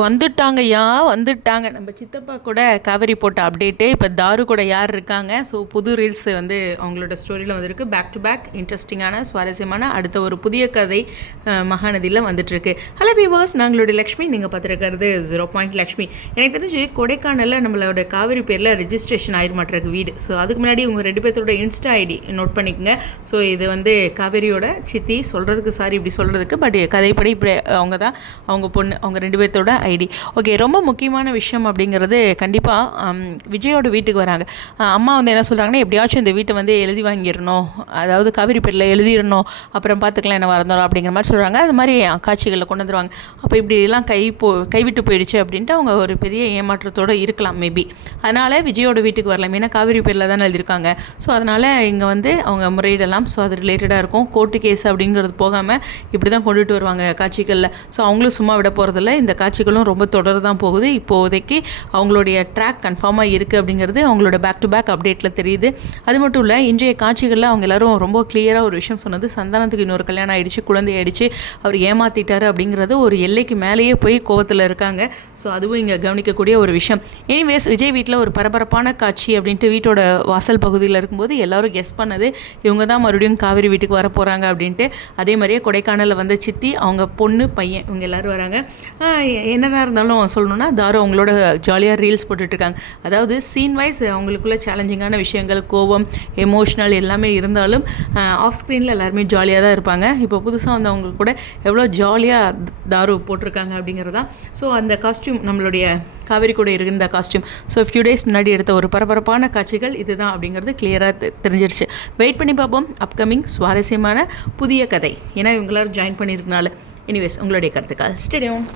வந்துட்டாங்கய்யா வந்துட்டாங்க. நம்ம சித்தப்பா கூட காவேரி போட்ட அப்டேட்டு. இப்போ தாரு கூட யார் இருக்காங்க? ஸோ புது ரீல்ஸ் வந்து அவங்களோட ஸ்டோரியில் வந்திருக்கு. பேக் டு பேக் இன்ட்ரெஸ்டிங்கான சுவாரஸ்யமான அடுத்த ஒரு புதிய கதை மகாநதியில் வந்துட்டுருக்கு. ஹலோ வியூவர்ஸ், நாங்களுடைய லக்ஷ்மி, நீங்கள் பார்த்துருக்கிறது 0 லக்ஷ்மி. எனக்கு தெரிஞ்சு கொடைக்கானலில் நம்மளோட காவேரி பேரில் ரெஜிஸ்ட்ரேஷன் ஆயிட மாட்டிருக்கு வீடு. ஸோ அதுக்கு முன்னாடி உங்கள் 2 பேர்த்தோட இன்ஸ்டா ஐடி நோட் பண்ணிக்கோங்க. ஸோ இது வந்து காவேரியோட சித்தி, சொல்கிறதுக்கு சாரி இப்படி சொல்கிறதுக்கு, பட் கதைப்படி இப்படி அவங்க பொண்ணு, அவங்க 2 பேர்த்தோட ஐடி. ஓகே, ரொம்ப முக்கியமான விஷயம் அப்படிங்கிறது கண்டிப்பாக விஜயோட வீட்டுக்கு வராங்க. அம்மா வந்து என்ன சொல்கிறாங்கன்னா, எப்படியாச்சும் இந்த வீட்டை வந்து எழுதி வாங்கிடணும், அதாவது காவிரி பேரில் எழுதிடணும், அப்புறம் பார்த்துக்கலாம் என்ன வரந்தோம் அப்படிங்கிற மாதிரி சொல்கிறாங்க. அது மாதிரி காட்சிகளில் கொண்டு வந்துடுவாங்க. அப்போ இப்படிலாம் கைவிட்டு போயிடுச்சு அப்படின்ட்டு அவங்க ஒரு பெரிய ஏமாற்றத்தோடு இருக்கலாம் மேபி. அதனால் விஜயோட வீட்டுக்கு வரலாம், ஏன்னா காவிரி பேரில் தானே எழுதியிருக்காங்க. ஸோ அதனால் இங்கே வந்து அவங்க முறையிடலாம். ஸோ அது ரிலேட்டடாக இருக்கும். கோர்ட்டு கேஸ் அப்படிங்கிறது போகாமல் இப்படி தான் கொண்டுட்டு வருவாங்க காட்சிகளில். ஸோ அவங்களும் சும்மா விட போகிறதில்ல. இந்த காட்சிகளும் ரொம்ப தொடர் தான் போகுது. இப்போதைக்கு அவங்களுடைய ட்ராக் கன்ஃபார்மாக இருக்குது அப்படிங்கிறது அவங்களோட பேக் டு பேக் அப்டேட்டில் தெரியுது. அது மட்டும் இல்லை, இன்றைய காட்சிகளில் அவங்க எல்லோரும் ரொம்ப கிளியராக ஒரு விஷயம் சொன்னது, சந்தானத்துக்கு இன்னொரு கல்யாணம் ஆகிடுச்சு, குழந்தை ஆகிடுச்சு, அவர் ஏமாற்றிட்டார் அப்படிங்கிறது ஒரு எல்லைக்கு மேலேயே போய் கோவத்தில் இருக்காங்க. ஸோ அதுவும் இங்கே கவனிக்கக்கூடிய ஒரு விஷயம். எனிவேஸ், விஜய் வீட்டில் ஒரு பரபரப்பான காட்சி அப்படின்ட்டு வீட்டோட வாசல் பகுதியில் இருக்கும்போது எல்லோரும் கெஸ் பண்ணது இவங்க தான் மறுபடியும் காவிரி வீட்டுக்கு வர போகிறாங்க அப்படின்ட்டு. அதே மாதிரியே கொடைக்கானலில் வந்த சித்தி, அவங்க பொண்ணு, பையன், இவங்க எல்லோரும் வராங்க. என்னதான் இருந்தாலும் சொல்லணும்னா, தாரு அவங்களோட ஜாலியாக ரீல்ஸ் போட்டுட்ருக்காங்க. அதாவது சீன் வைஸ் அவங்களுக்குள்ள சேலஞ்சிங்கான விஷயங்கள், கோபம், எமோஷ்னல் எல்லாமே இருந்தாலும் ஆஃப் ஸ்க்ரீனில் எல்லாருமே ஜாலியாக தான் இருப்பாங்க. இப்போ புதுசாக வந்தவங்க கூட எவ்வளோ ஜாலியாக தாரு போட்டிருக்காங்க அப்படிங்கிறதான். ஸோ அந்த காஸ்ட்யூம் நம்மளுடைய காவேரி கூட இருந்த காஸ்ட்யூம். ஸோ ஃபியூ டேஸ் முன்னாடி எடுத்த ஒரு பரபரப்பான காட்சிகள் இதுதான் அப்படிங்கிறது கிளியராக தெரிஞ்சிருச்சு. வெயிட் பண்ணி பார்ப்போம் அப்கமிங் சுவாரஸ்யமான புதிய கதை. ஏன்னா இவங்களாரும் ஜாயின் பண்ணியிருக்கனால. எனிவேஸ், உங்களுடைய கருத்துக்கள் ஸ்டேடியம்.